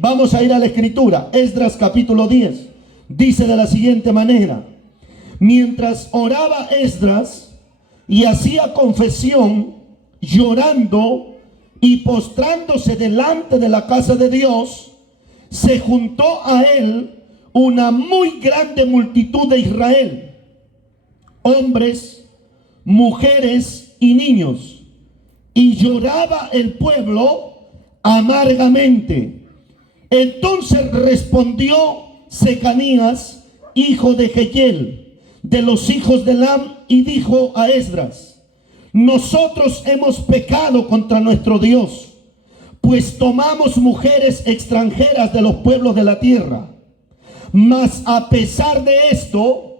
Vamos a ir a la escritura. Esdras capítulo 10. Dice de la siguiente manera: mientras oraba Esdras y hacía confesión, llorando y postrándose delante de la casa de Dios, se juntó a él una muy grande multitud de Israel, hombres, mujeres y niños, y lloraba el pueblo amargamente. Entonces respondió Secanías, hijo de Jehiel, de los hijos de Elam, y dijo a Esdras: nosotros hemos pecado contra nuestro Dios, pues tomamos mujeres extranjeras de los pueblos de la tierra. Mas a pesar de esto,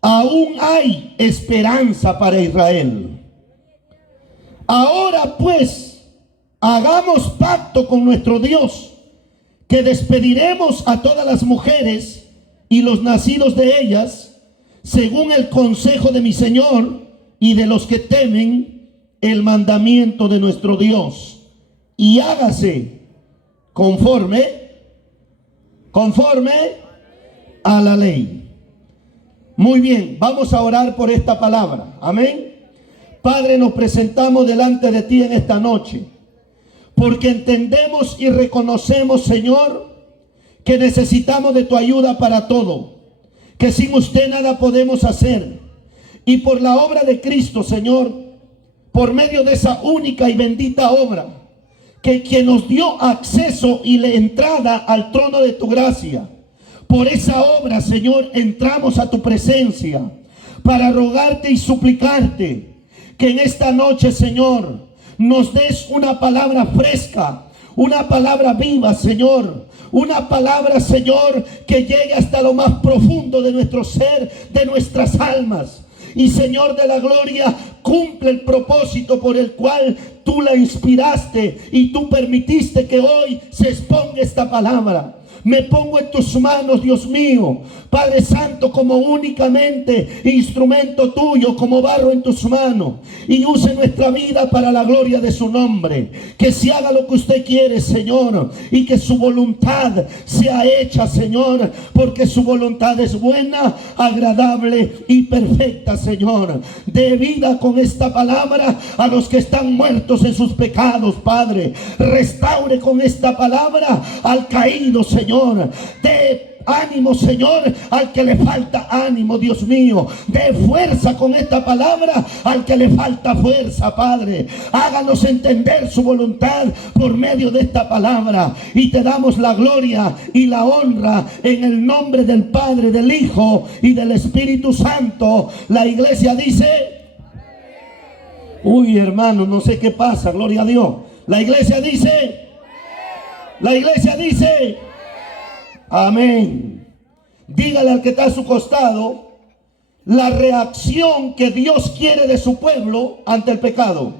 aún hay esperanza para Israel. Ahora pues, hagamos pacto con nuestro Dios, que despediremos a todas las mujeres y los nacidos de ellas, según el consejo de mi Señor y de los que temen el mandamiento de nuestro Dios. Y hágase conforme a la ley. Muy bien, vamos a orar por esta palabra. Amén. Padre, nos presentamos delante de ti en esta noche, porque entendemos y reconocemos, Señor, que necesitamos de tu ayuda para todo, que sin usted nada podemos hacer. Y por la obra de Cristo, Señor, por medio de esa única y bendita obra, que quien nos dio acceso y la entrada al trono de tu gracia, por esa obra, Señor, entramos a tu presencia para rogarte y suplicarte que en esta noche, Señor, nos des una palabra fresca, una palabra viva, Señor, una palabra, Señor, que llegue hasta lo más profundo de nuestro ser, de nuestras almas. Y Señor de la gloria, cumple el propósito por el cual tú la inspiraste y tú permitiste que hoy se exponga esta palabra. Me pongo en tus manos, Dios mío, Padre Santo, como únicamente instrumento tuyo, como barro en tus manos, y use nuestra vida para la gloria de su nombre. Que se haga lo que usted quiere, Señor, y que su voluntad sea hecha, Señor, porque su voluntad es buena, agradable y perfecta, Señor. Dé vida con esta palabra a los que están muertos en sus pecados, Padre. Restaure con esta palabra al caído, Señor. Dé ánimo, Señor, al que le falta ánimo, Dios mío. Dé fuerza con esta palabra al que le falta fuerza, Padre. Háganos entender su voluntad por medio de esta palabra. Y te damos la gloria y la honra en el nombre del Padre, del Hijo y del Espíritu Santo. La iglesia dice: uy, hermano, no sé qué pasa, gloria a Dios. La iglesia dice: amén. Dígale al que está a su costado la reacción que Dios quiere de su pueblo ante el pecado.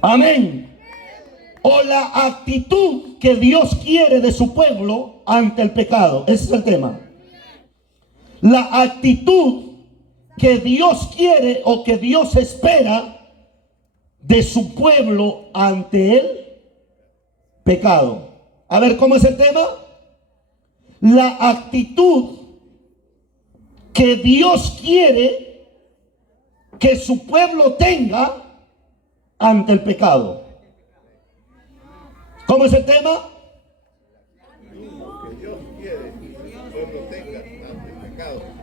Amén. O la actitud que Dios quiere de su pueblo ante el pecado. Ese es el tema. La actitud que Dios quiere o que Dios espera de su pueblo ante el pecado. A ver, ¿cómo es el tema? La actitud que Dios quiere que su pueblo tenga ante el pecado. ¿Cómo es el tema?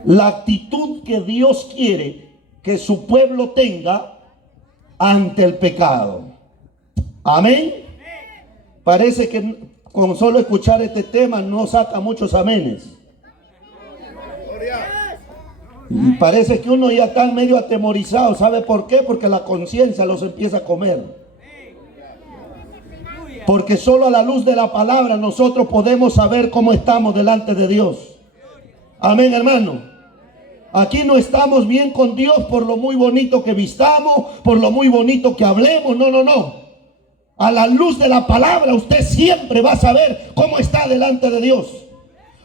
La actitud que Dios quiere que su pueblo tenga ante el pecado. Amén. Parece que con solo escuchar este tema no saca muchos amenes. Y parece que uno ya está medio atemorizado. ¿Sabe por qué? Porque la conciencia los empieza a comer. Porque solo a la luz de la palabra nosotros podemos saber cómo estamos delante de Dios. Amén, hermano. Aquí no estamos bien con Dios por lo muy bonito que vistamos, por lo muy bonito que hablemos. No, no, no. A la luz de la palabra usted siempre va a saber cómo está delante de Dios.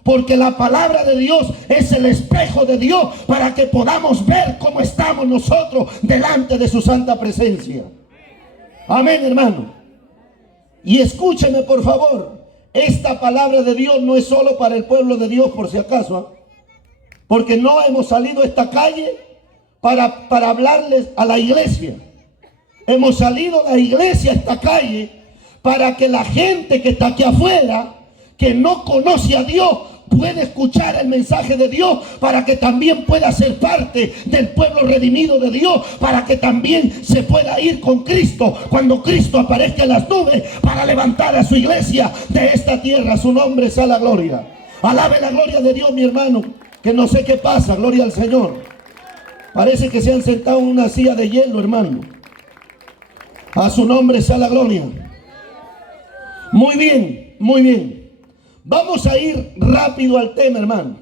Porque la palabra de Dios es el espejo de Dios para que podamos ver cómo estamos nosotros delante de su santa presencia. Amén, hermano. Y escúcheme por favor, esta palabra de Dios no es solo para el pueblo de Dios por si acaso, porque no hemos salido a esta calle para hablarles a la iglesia. Hemos salido a la iglesia a esta calle para que la gente que está aquí afuera, que no conoce a Dios, pueda escuchar el mensaje de Dios, para que también pueda ser parte del pueblo redimido de Dios, para que también se pueda ir con Cristo cuando Cristo aparezca en las nubes para levantar a su iglesia de esta tierra. Su nombre sea la gloria. Alabe la gloria de Dios, mi hermano, que no sé qué pasa. Gloria al Señor. Parece que se han sentado en una silla de hielo, hermano. A su nombre sea la gloria. Muy bien, muy bien. Vamos a ir rápido al tema, hermano,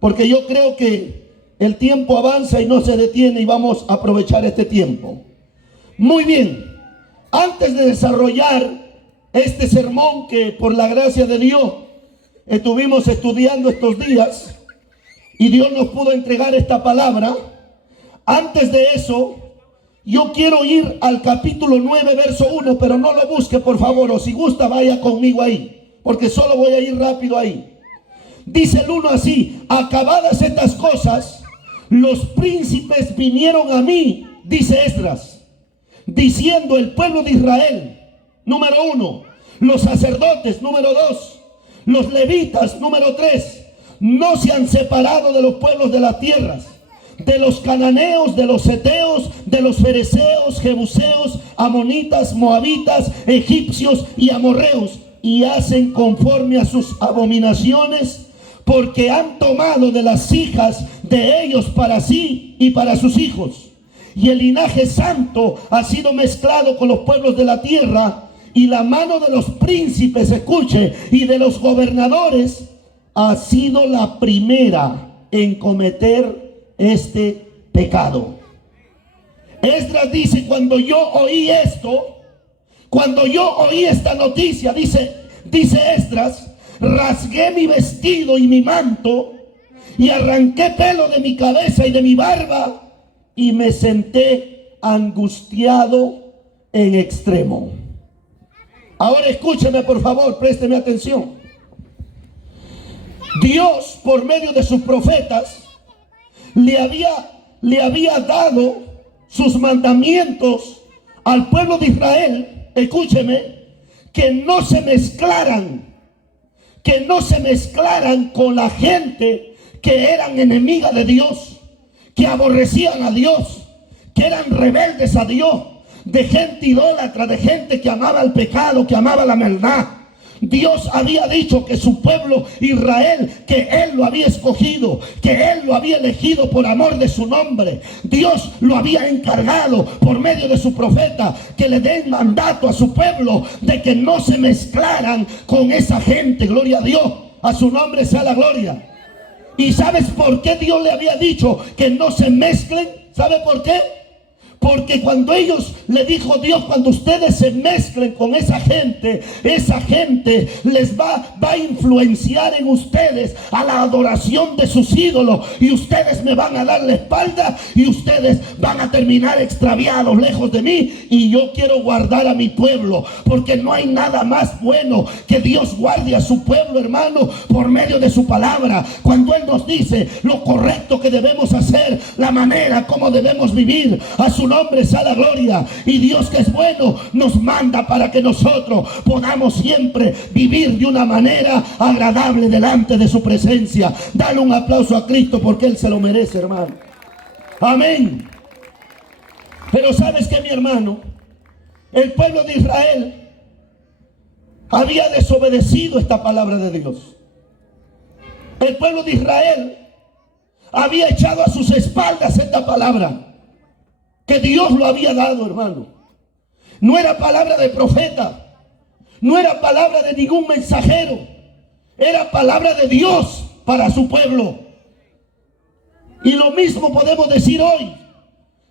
porque yo creo que el tiempo avanza y no se detiene, y vamos a aprovechar este tiempo. Muy bien. Antes de desarrollar este sermón que por la gracia de Dios estuvimos estudiando estos días y Dios nos pudo entregar esta palabra, antes de eso yo quiero ir al capítulo 9, verso 1, pero no lo busque por favor, o si gusta vaya conmigo ahí, porque solo voy a ir rápido ahí. Dice el 1 así: acabadas estas cosas, los príncipes vinieron a mí, dice Esdras, diciendo: el pueblo de Israel, número 1, los sacerdotes, número 2, los levitas, número 3, no se han separado de los pueblos de las tierras, de los cananeos, de los heteos, de los fereceos, jebuseos, amonitas, moabitas, egipcios y amorreos, y hacen conforme a sus abominaciones, porque han tomado de las hijas de ellos para sí y para sus hijos. Y el linaje santo ha sido mezclado con los pueblos de la tierra, y la mano de los príncipes, escuche, y de los gobernadores ha sido la primera en cometer este pecado. Esdras dice: cuando yo oí esto, cuando yo oí esta noticia, dice Esdras, rasgué mi vestido y mi manto, y arranqué pelo de mi cabeza y de mi barba, y me senté angustiado en extremo. Ahora escúcheme por favor, présteme atención. Dios, por medio de sus profetas, le había dado sus mandamientos al pueblo de Israel, escúcheme, que no se mezclaran con la gente que eran enemigas de Dios, que aborrecían a Dios, que eran rebeldes a Dios, de gente idólatra, de gente que amaba el pecado, que amaba la maldad. Dios había dicho que su pueblo Israel, que Él lo había escogido, que Él lo había elegido por amor de su nombre. Dios lo había encargado por medio de su profeta que le den mandato a su pueblo de que no se mezclaran con esa gente. Gloria a Dios, a su nombre sea la gloria. ¿Y sabes por qué Dios le había dicho que no se mezclen? ¿Sabe por qué? Porque cuando ellos, le dijo Dios, cuando ustedes se mezclen con esa gente les va a influenciar en ustedes a la adoración de sus ídolos, y ustedes me van a dar la espalda, y ustedes van a terminar extraviados lejos de mí, y yo quiero guardar a mi pueblo, porque no hay nada más bueno que Dios guarde a su pueblo, hermano, por medio de su palabra. Cuando Él nos dice lo correcto que debemos hacer, la manera como debemos vivir, a su nombre sea la gloria. Y Dios, que es bueno, nos manda para que nosotros podamos siempre vivir de una manera agradable delante de su presencia. Dale un aplauso a Cristo, porque Él se lo merece, hermano. Amén. Pero ¿sabes qué, mi hermano? El pueblo de Israel había desobedecido esta palabra de Dios. El pueblo de Israel había echado a sus espaldas esta palabra que Dios lo había dado, hermano. No era palabra de profeta, no era palabra de ningún mensajero, era palabra de Dios para su pueblo. Y lo mismo podemos decir hoy,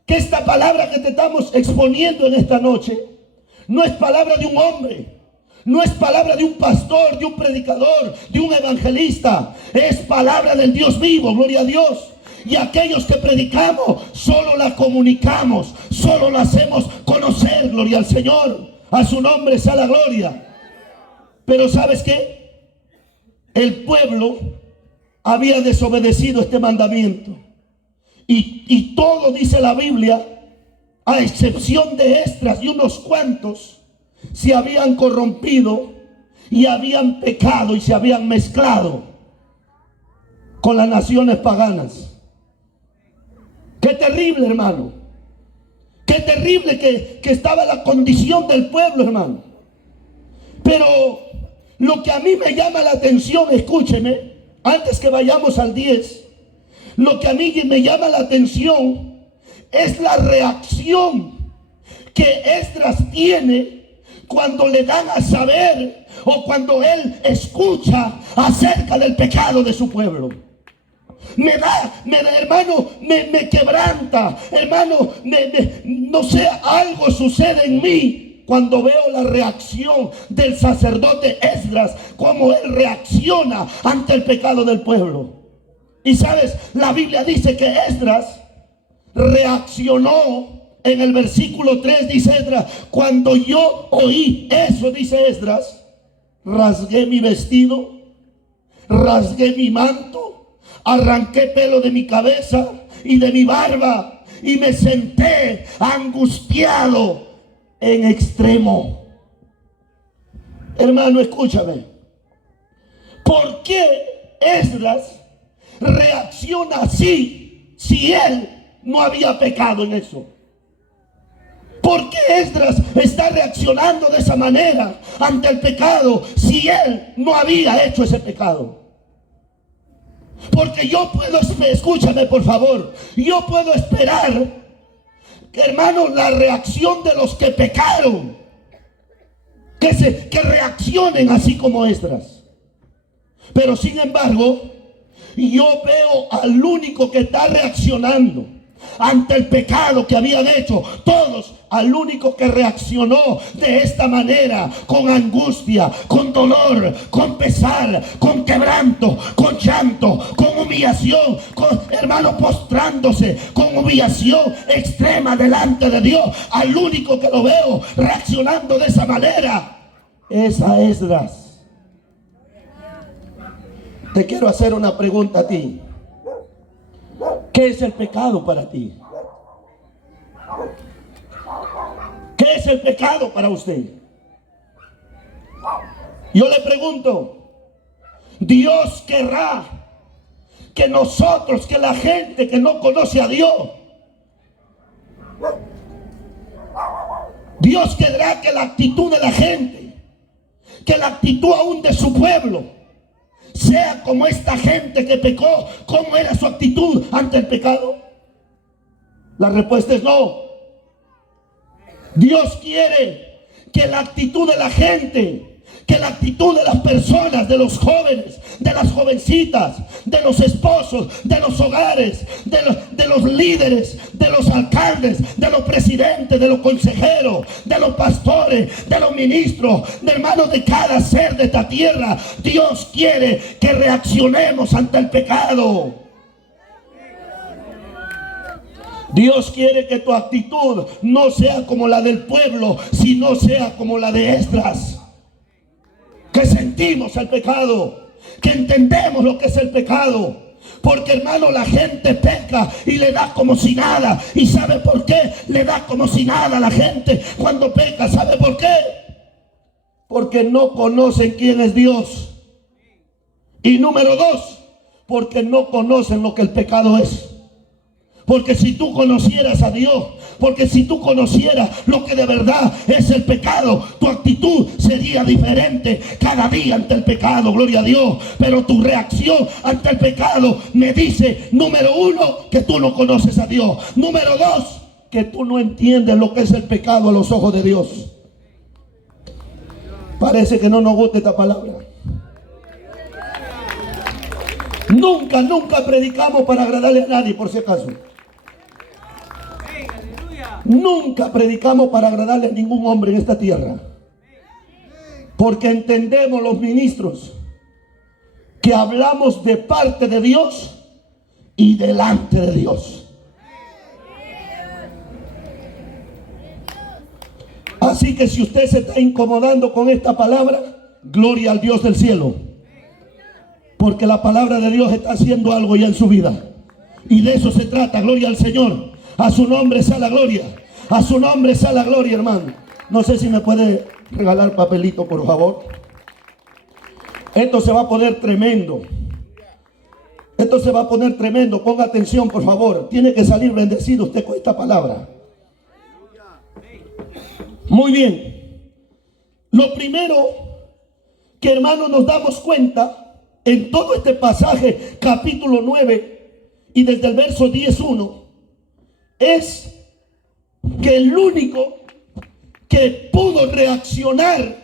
que esta palabra que te estamos exponiendo en esta noche no es palabra de un hombre, no es palabra de un pastor, de un predicador, de un evangelista. Es palabra del Dios vivo, gloria a Dios. Y aquellos que predicamos solo la comunicamos, solo la hacemos conocer, gloria al Señor. A su nombre sea la gloria. Pero ¿sabes qué? El pueblo había desobedecido este mandamiento. Y todo, dice la Biblia, a excepción de Esdras y unos cuantos, se habían corrompido y habían pecado y se habían mezclado con las naciones paganas. Qué terrible, hermano. Qué terrible que estaba la condición del pueblo, hermano. Pero lo que a mí me llama la atención, escúcheme, antes que vayamos al 10, lo que a mí me llama la atención es la reacción que Esdras tiene cuando le dan a saber o cuando él escucha acerca del pecado de su pueblo. Hermano, me quebranta, hermano, no sé, algo sucede en mí cuando veo la reacción del sacerdote Esdras, cómo él reacciona ante el pecado del pueblo. Y sabes, la Biblia dice que Esdras reaccionó. En el versículo 3 dice Esdras: cuando yo oí eso, dice Esdras, rasgué mi vestido, rasgué mi manto, arranqué pelo de mi cabeza y de mi barba y me senté angustiado en extremo. Hermano, escúchame. ¿Por qué Esdras reacciona así si él no había pecado en eso? ¿Por qué Esdras está reaccionando de esa manera ante el pecado si él no había hecho ese pecado? Porque yo puedo, escúchame por favor, yo puedo esperar, hermano, la reacción de los que pecaron, que reaccionen así como Esdras. Pero sin embargo, yo veo al único que está reaccionando ante el pecado que habían hecho todos, al único que reaccionó de esta manera, con angustia, con dolor, con pesar, con quebranto, con llanto, con humillación, hermano, postrándose, con humillación extrema delante de Dios. Al único que lo veo reaccionando de esa manera es a Esdras. Te quiero hacer una pregunta a ti. ¿Qué es el pecado para ti? ¿Qué es el pecado para usted? Yo le pregunto, Dios querrá que nosotros, que la gente que no conoce a Dios, Dios querrá que la actitud de la gente, que la actitud aún de su pueblo, sea como esta gente que pecó. ¿Cómo era su actitud ante el pecado? La respuesta es no. Dios quiere que la actitud de la gente, que la actitud de las personas, de los jóvenes, de las jovencitas, de los esposos, de los hogares, de los líderes, de los alcaldes, de los presidentes, de los consejeros, de los pastores, de los ministros, de hermanos, de cada ser de esta tierra, Dios quiere que reaccionemos ante el pecado. Dios quiere que tu actitud no sea como la del pueblo, sino sea como la de Esdras. Que sentimos el pecado, que entendemos lo que es el pecado. Porque, hermano, la gente peca y le da como si nada. ¿Y sabe por qué le da como si nada a la gente cuando peca? ¿Sabe por qué? Porque no conocen quién es Dios. Y número 2, porque no conocen lo que el pecado es. Porque si tú conocieras a Dios, porque si tú conocieras lo que de verdad es el pecado, tu actitud sería diferente cada día ante el pecado, gloria a Dios. Pero tu reacción ante el pecado me dice, número 1, que tú no conoces a Dios. Número 2, que tú no entiendes lo que es el pecado a los ojos de Dios. Parece que no nos gusta esta palabra. Nunca predicamos para agradarle a nadie, por si acaso. Nunca predicamos para agradarle a ningún hombre en esta tierra. Porque entendemos los ministros que hablamos de parte de Dios y delante de Dios. Así que si usted se está incomodando con esta palabra, gloria al Dios del cielo. Porque la palabra de Dios está haciendo algo ya en su vida. Y de eso se trata, gloria al Señor. A su nombre sea la gloria. A su nombre sea la gloria, hermano. No sé si me puede regalar papelito, por favor. Esto se va a poner tremendo. Esto se va a poner tremendo. Ponga atención, por favor. Tiene que salir bendecido usted con esta palabra. Muy bien. Lo primero que, hermanos, nos damos cuenta en todo este pasaje, capítulo 9 y desde el verso 10:1, es que el único que pudo reaccionar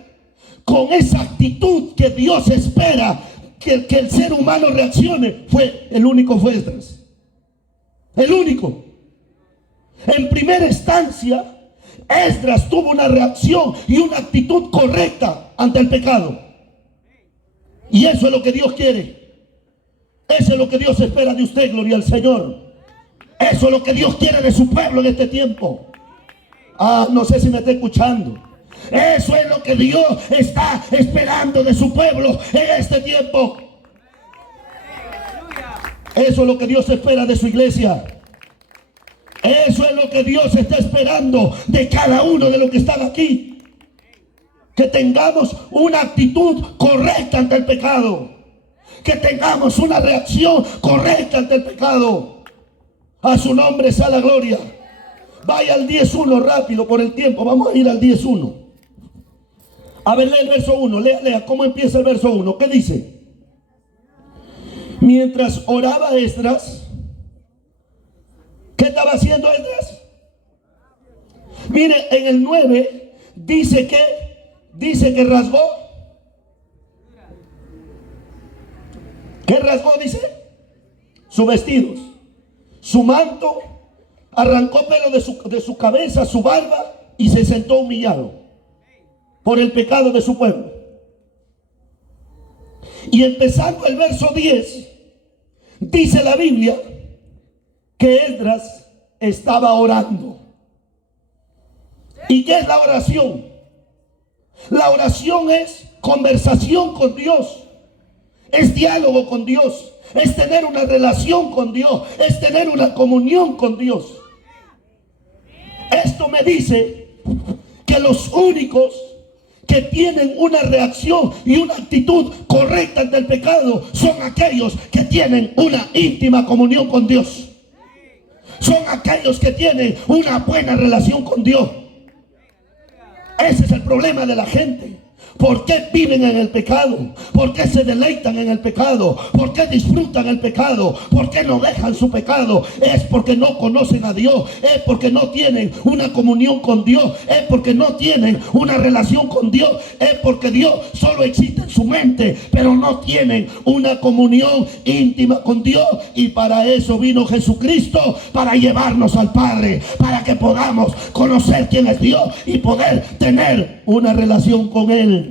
con esa actitud que Dios espera que el ser humano reaccione, fue Esdras. El único. En primera instancia, Esdras tuvo una reacción y una actitud correcta ante el pecado. Y eso es lo que Dios quiere. Eso es lo que Dios espera de usted, gloria al Señor. Eso es lo que Dios quiere de su pueblo en este tiempo. No sé si me está escuchando. Eso es lo que Dios está esperando de su pueblo en este tiempo. Eso es lo que Dios espera de su iglesia. Eso es lo que Dios está esperando de cada uno de los que están aquí. Que tengamos una actitud correcta ante el pecado. Que tengamos una reacción correcta ante el pecado. A su nombre sea la gloria. Vaya al 10:1 rápido por el tiempo. Vamos a ir al 10:1. A ver, lee el verso 1. Lea cómo empieza el verso 1. ¿Qué dice? Mientras oraba Esdras, ¿qué estaba haciendo Esdras? Mire, en el 9 dice que rasgó. ¿Qué rasgó? Dice sus vestidos, su manto, arrancó pelo de su cabeza, su barba, y se sentó humillado por el pecado de su pueblo. Y empezando el verso 10, dice la Biblia que Esdras estaba orando. ¿Y qué es la oración? La oración es conversación con Dios, es diálogo con Dios, es tener una relación con Dios, es tener una comunión con Dios. Esto me dice que los únicos que tienen una reacción y una actitud correcta ante el pecado son aquellos que tienen una íntima comunión con Dios. Son aquellos que tienen una buena relación con Dios. Ese es el problema de la gente. ¿Por qué viven en el pecado? ¿Por qué se deleitan en el pecado? ¿Por qué disfrutan el pecado? ¿Por qué no dejan su pecado? Es porque no conocen a Dios. Es porque no tienen una comunión con Dios. Es porque no tienen una relación con Dios. Es porque Dios solo existe en su mente, pero no tienen una comunión íntima con Dios. Y para eso vino Jesucristo, para llevarnos al Padre, para que podamos conocer quién es Dios y poder tener una relación con Él.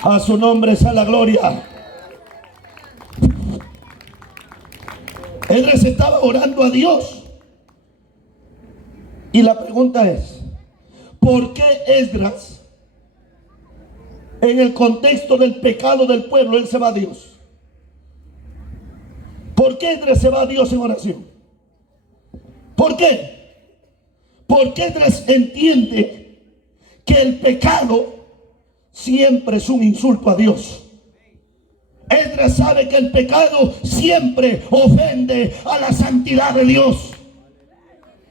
A su nombre sea la gloria. Esdras estaba orando a Dios. Y la pregunta es, ¿por qué Esdras, en el contexto del pecado del pueblo, él se va a Dios? ¿Por qué Esdras se va a Dios en oración? ¿Por qué? Porque Esdras entiende que el pecado siempre es un insulto a Dios. Esdras sabe que el pecado siempre ofende a la santidad de Dios.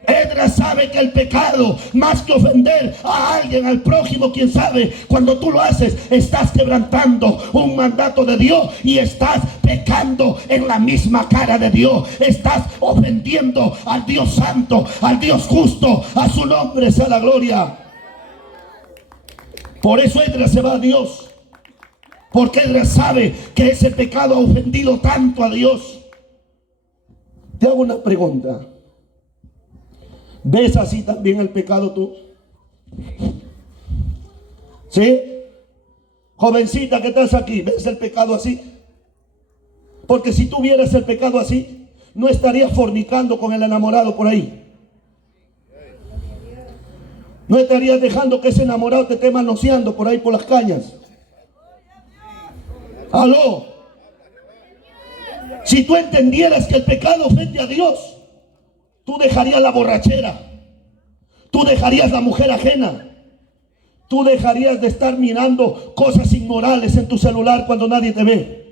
Esdras sabe que el pecado, más que ofender a alguien, al prójimo, quién sabe, cuando tú lo haces, estás quebrantando un mandato de Dios y estás pecando en la misma cara de Dios. Estás ofendiendo al Dios santo, al Dios justo. A su nombre sea la gloria. Por eso Esdras se va a Dios, porque Esdras sabe que ese pecado ha ofendido tanto a Dios. Te hago una pregunta. ¿Ves así también el pecado tú? ¿Sí? Jovencita que estás aquí, ¿ves el pecado así? Porque si tú vieras el pecado así, no estarías fornicando con el enamorado por ahí. No estarías dejando que ese enamorado te esté manoseando por ahí por las cañas. Aló. Si tú entendieras que el pecado ofende a Dios, tú dejarías la borrachera, tú dejarías la mujer ajena, tú dejarías de estar mirando cosas inmorales en tu celular cuando nadie te ve.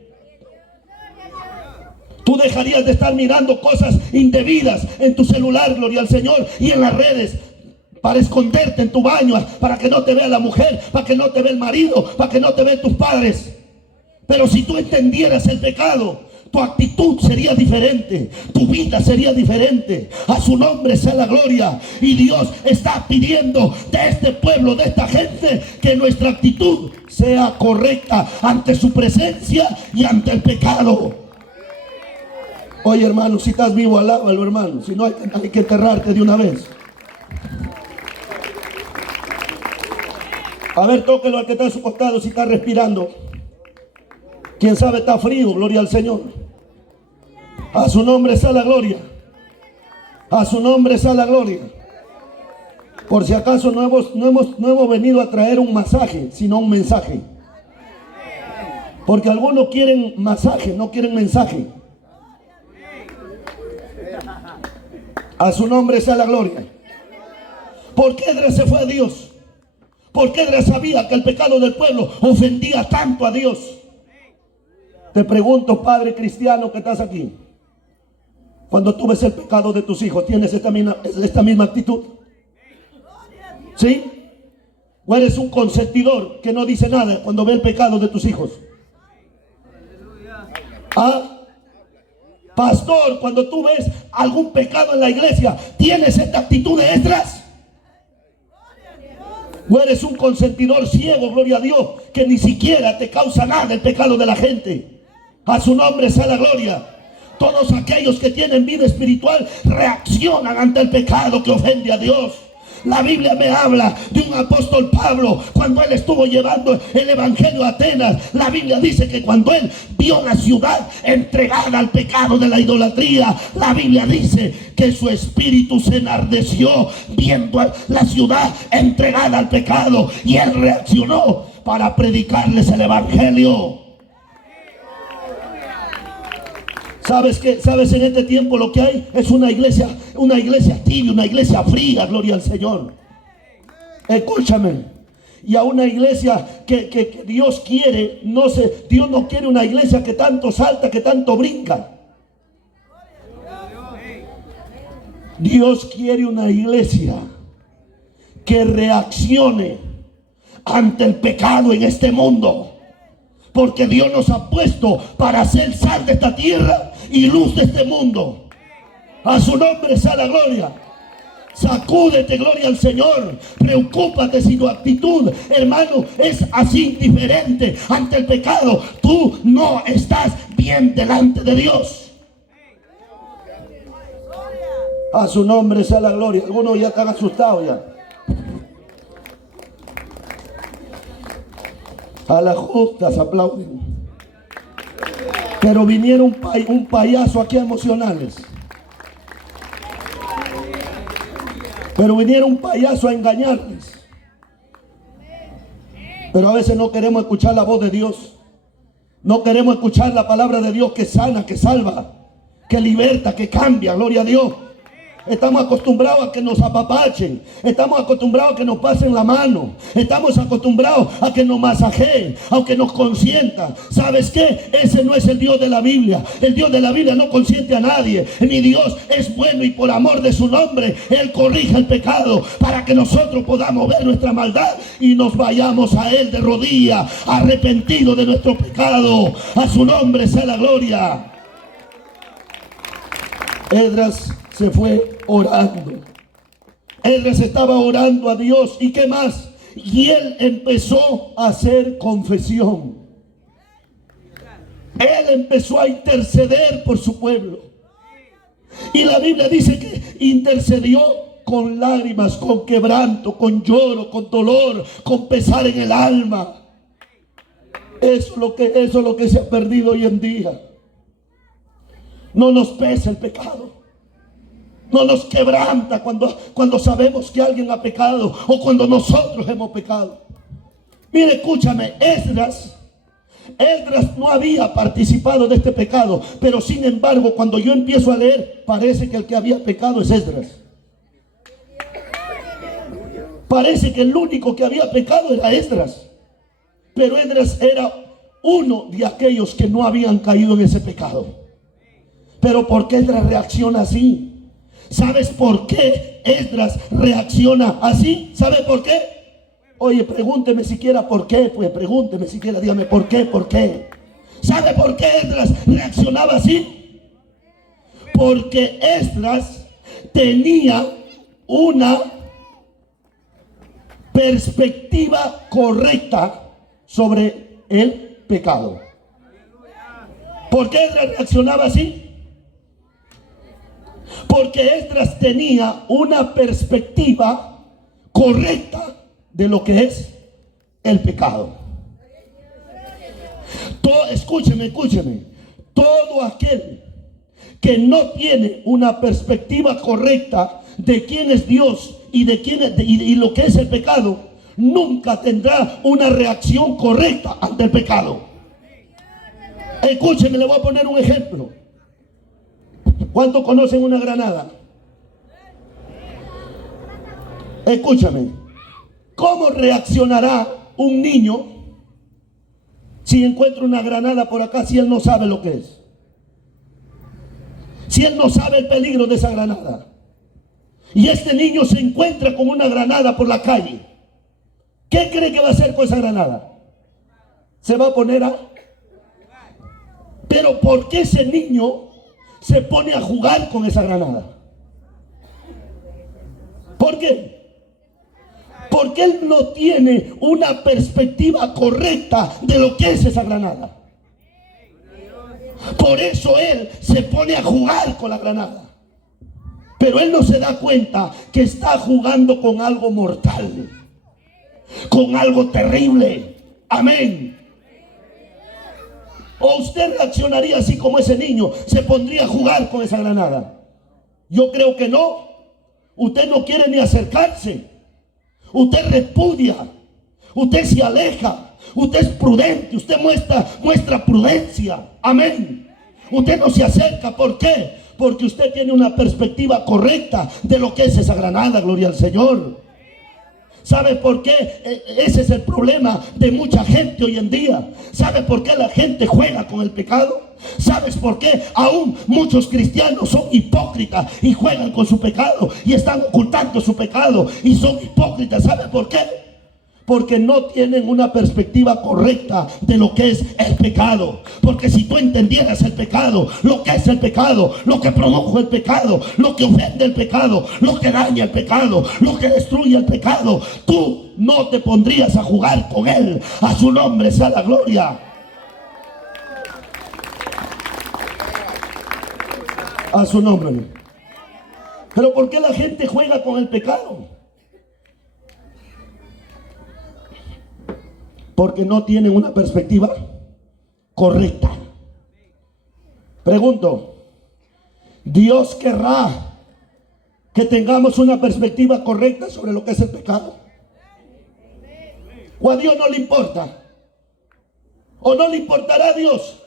Tú dejarías de estar mirando cosas indebidas en tu celular, gloria al Señor, y en las redes, para esconderte en tu baño, para que no te vea la mujer, para que no te vea el marido, para que no te vean tus padres. Pero si tú entendieras el pecado, tu actitud sería diferente, tu vida sería diferente. A su nombre sea la gloria. Y Dios está pidiendo de este pueblo, de esta gente, que nuestra actitud sea correcta ante su presencia y ante el pecado. Oye, hermano, si estás vivo, alábalo, hermano. Si no, hay que enterrarte de una vez. A ver, tóquelo al que está a su costado si está respirando. Quién sabe, está frío, gloria al Señor. A su nombre sea la gloria. A su nombre sea la gloria. Por si acaso no hemos venido a traer un masaje, sino un mensaje. Porque algunos quieren masaje, no quieren mensaje. A su nombre sea la gloria. ¿Por qué Esdras se fue a Dios? Porque Esdras sabía que el pecado del pueblo ofendía tanto a Dios. Te pregunto, padre cristiano que estás aquí, cuando tú ves el pecado de tus hijos, ¿tienes esta misma actitud? ¿Sí? ¿O eres un consentidor que no dice nada cuando ve el pecado de tus hijos? ¿Ah? Pastor, cuando tú ves algún pecado en la iglesia, ¿tienes esta actitud de Esdras? ¿O eres un consentidor ciego, gloria a Dios, que ni siquiera te causa nada el pecado de la gente? A su nombre sea la gloria. Todos aquellos que tienen vida espiritual reaccionan ante el pecado que ofende a Dios. La Biblia me habla de un apóstol Pablo cuando él estuvo llevando el evangelio a Atenas. La Biblia dice que cuando él vio la ciudad entregada al pecado de la idolatría, la Biblia dice que su espíritu se enardeció viendo la ciudad entregada al pecado, y él reaccionó para predicarles el evangelio. ¿Sabes qué? ¿Sabes? En este tiempo lo que hay es una iglesia tibia, una iglesia fría, gloria al Señor. Escúchame. Y a una iglesia que Dios quiere, Dios no quiere una iglesia que tanto salta, que tanto brinca. Dios quiere una iglesia que reaccione ante el pecado en este mundo. Porque Dios nos ha puesto para ser sal de esta tierra y luz de este mundo. A su nombre sea la gloria. Sacúdete, gloria al Señor. Preocúpate si tu actitud, hermano, es así diferente ante el pecado. Tú no estás bien delante de Dios. A su nombre sea la gloria. Algunos ya están asustados ya. A las justas aplauden. Pero vinieron un payaso aquí a emocionales. Pero vinieron un payaso a engañarles. Pero a veces no queremos escuchar la voz de Dios. No queremos escuchar la palabra de Dios que sana, que salva, que liberta, que cambia. Gloria a Dios. Estamos acostumbrados a que nos apapachen. Estamos acostumbrados a que nos pasen la mano. Estamos acostumbrados a que nos masajeen, a que nos consientan. ¿Sabes qué? Ese no es el Dios de la Biblia. El Dios de la Biblia no consiente a nadie. Mi Dios es bueno y por amor de su nombre Él corrige el pecado para que nosotros podamos ver nuestra maldad y nos vayamos a Él de rodillas, arrepentidos de nuestro pecado. A su nombre sea la gloria. Esdras se fue orando. Esdras estaba orando a Dios. ¿Y qué más? Y él empezó a hacer confesión. Él empezó a interceder por su pueblo. Y la Biblia dice que intercedió con lágrimas, con quebranto, con lloro, con dolor, con pesar en el alma. Eso es lo que se ha perdido hoy en día. No nos pesa el pecado. No nos quebranta cuando sabemos que alguien ha pecado o cuando nosotros hemos pecado. Mire, escúchame, Esdras no había participado de este pecado, pero sin embargo, cuando yo empiezo a leer, parece que el que había pecado es Esdras. Parece que el único que había pecado era Esdras. Pero Esdras era uno de aquellos que no habían caído en ese pecado. Pero ¿por qué Esdras reacciona así? ¿Sabes por qué Esdras reacciona así? ¿Sabe por qué? Oye, pregúnteme siquiera por qué. Pues pregúnteme siquiera, dígame por qué, por qué. ¿Sabe por qué Esdras reaccionaba así? Porque Esdras tenía una perspectiva correcta sobre el pecado. ¿Por qué Esdras reaccionaba así? Porque Esdras tenía una perspectiva correcta de lo que es el pecado. Escúcheme. Todo aquel que no tiene una perspectiva correcta de quién es Dios y de quién es, y lo que es el pecado, nunca tendrá una reacción correcta ante el pecado. Escúcheme, le voy a poner un ejemplo. ¿Cuántos conocen una granada? Escúchame. ¿Cómo reaccionará un niño si encuentra una granada por acá si él no sabe lo que es? Si él no sabe el peligro de esa granada. Y este niño se encuentra con una granada por la calle. ¿Qué cree que va a hacer con esa granada? Se va a poner a... Pero ¿por qué ese niño se pone a jugar con esa granada? ¿Por qué? Porque él no tiene una perspectiva correcta de lo que es esa granada. Por eso él se pone a jugar con la granada. Pero él no se da cuenta que está jugando con algo mortal, con algo terrible. Amén. ¿O usted reaccionaría así como ese niño? ¿Se pondría a jugar con esa granada? Yo creo que no. Usted no quiere ni acercarse. Usted repudia. Usted se aleja. Usted es prudente. Usted muestra prudencia. Amén. Usted no se acerca. ¿Por qué? Porque usted tiene una perspectiva correcta de lo que es esa granada. Gloria al Señor. ¿Sabe por qué? Ese es el problema de mucha gente hoy en día. ¿Sabe por qué la gente juega con el pecado? ¿Sabes por qué? Aún muchos cristianos son hipócritas y juegan con su pecado y están ocultando su pecado y son hipócritas. ¿Sabe por qué? Porque no tienen una perspectiva correcta de lo que es el pecado. Porque si tú entendieras el pecado, lo que es el pecado, lo que produjo el pecado, lo que ofende el pecado, lo que daña el pecado, lo que destruye el pecado, tú no te pondrías a jugar con él. A su nombre sea la gloria. A su nombre. Pero ¿por qué la gente juega con el pecado? Porque no tienen una perspectiva correcta. Pregunto, ¿Dios querrá que tengamos una perspectiva correcta sobre lo que es el pecado? ¿O a Dios no le importa? ¿O no le importará a Dios?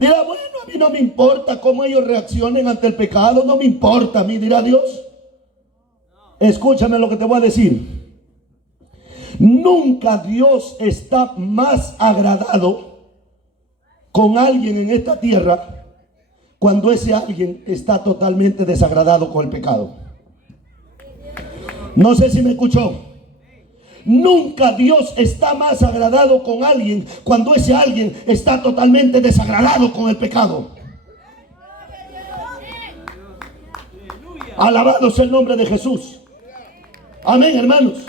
Dirá, bueno, a mí no me importa cómo ellos reaccionen ante el pecado, no me importa a mí, dirá Dios. Escúchame lo que te voy a decir. Nunca Dios está más agradado con alguien en esta tierra cuando ese alguien está totalmente desagradado con el pecado. No sé si me escuchó. Nunca Dios está más agradado con alguien cuando ese alguien está totalmente desagradado con el pecado. Alabado sea el nombre de Jesús. Amén, hermanos.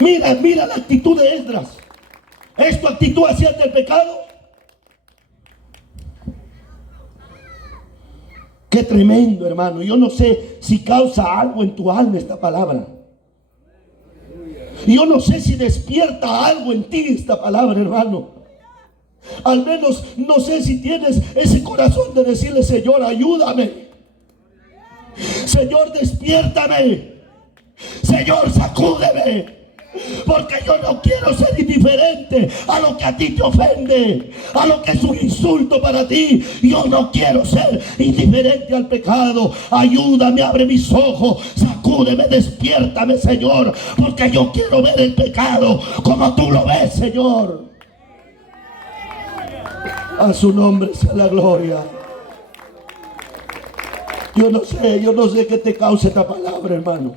Mira la actitud de Esdras. ¿Es tu actitud hacia el pecado? Qué tremendo, hermano. Yo no sé si causa algo en tu alma esta palabra. Yo no sé si despierta algo en ti esta palabra, hermano. Al menos no sé si tienes ese corazón de decirle, Señor, ayúdame. Señor, despiértame. Señor, sacúdeme. Porque yo no quiero ser indiferente a lo que a ti te ofende, a lo que es un insulto para ti. Yo no quiero ser indiferente al pecado. Ayúdame, abre mis ojos, sacúdeme, despiértame, Señor, porque yo quiero ver el pecado como tú lo ves, Señor. A su nombre sea la gloria. Yo no sé qué te causa esta palabra, hermano.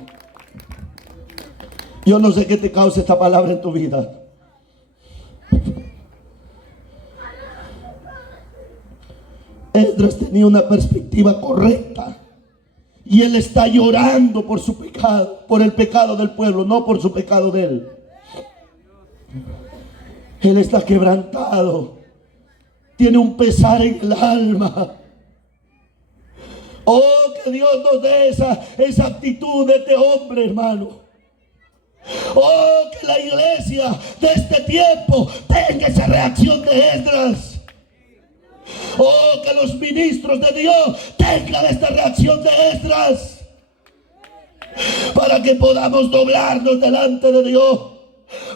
Yo no sé qué te causa esta palabra en tu vida. Esdras tenía una perspectiva correcta. Y él está llorando por su pecado, por el pecado del pueblo, no por su pecado de él. Él está quebrantado. Tiene un pesar en el alma. Oh, que Dios nos dé esa actitud de este hombre, hermano. Oh, que la iglesia de este tiempo tenga esa reacción de Esdras. Oh, que los ministros de Dios tengan esta reacción de Esdras, para que podamos doblarnos delante de Dios,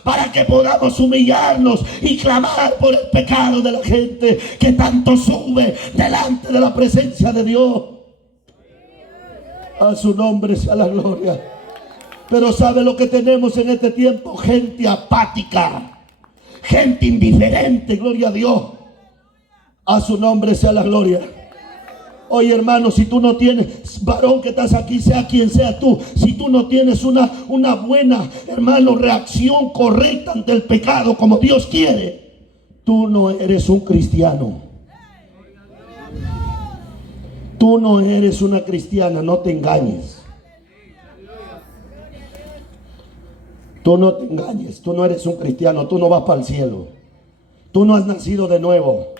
para que podamos humillarnos y clamar por el pecado de la gente que tanto sube delante de la presencia de Dios. A su nombre sea la gloria. Pero ¿sabe lo que tenemos en este tiempo? Gente apática, gente indiferente, gloria a Dios. A su nombre sea la gloria. Oye, hermano, si tú no tienes, varón que estás aquí, sea quien sea tú, si tú no tienes una buena, hermano, reacción correcta ante el pecado como Dios quiere, tú no eres un cristiano. Tú no eres una cristiana, no te engañes. Tú no te engañes, tú no eres un cristiano, tú no vas para el cielo. Tú no has nacido de nuevo.